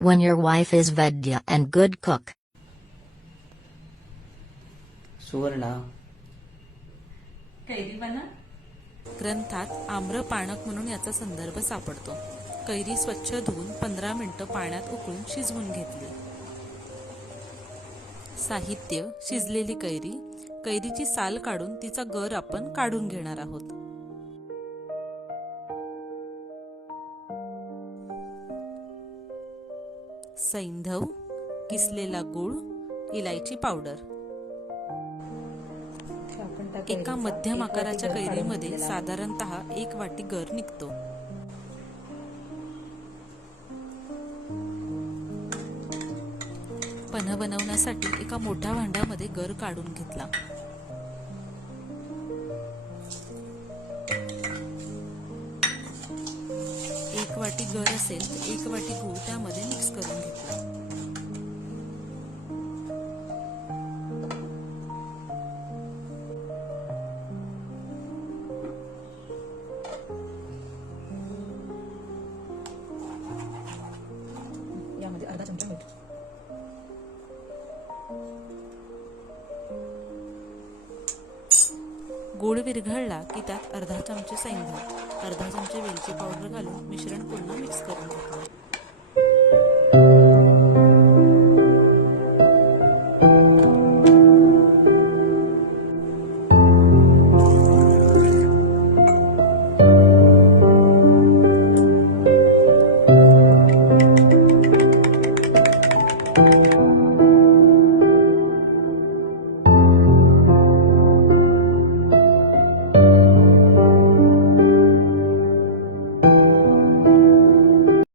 when your wife is Vedya and good cook. Suvarna, कैरी बना. ग्रंथात आम्रपाणक म्हणून याचा संदर्भ सापडतो. कैरी स्वच्छ धुवून 15 मिनिटं पाण्यात उकळून शिजवून घेतली. साहित्य: शिजलेली कैरी. कैरीची साल काढून तिचा गर आपण काढून घेणार आहोत. सैंधव, किसलेला गूळ, इलायची पावडर. एका मध्यम आकाराच्या कैरीमध्ये साधारणतः 1 वाटी गर निघतो. पन्ह बनवण्यासाठी एका मोठ्या भांड्यामध्ये गर काढून घेतला. एक वाटी गर असेल तर 1 वाटी गूळ त्यामध्ये मिक्स करून घेतला. यामध्ये अर्धा चमचा मीठ. गूळ विरघळला की त्यात अर्धा चमचे सैंधव, अर्धा चमचे वेलची पावडर घालून मिश्रण पुन्हा मिक्स करून घेतले.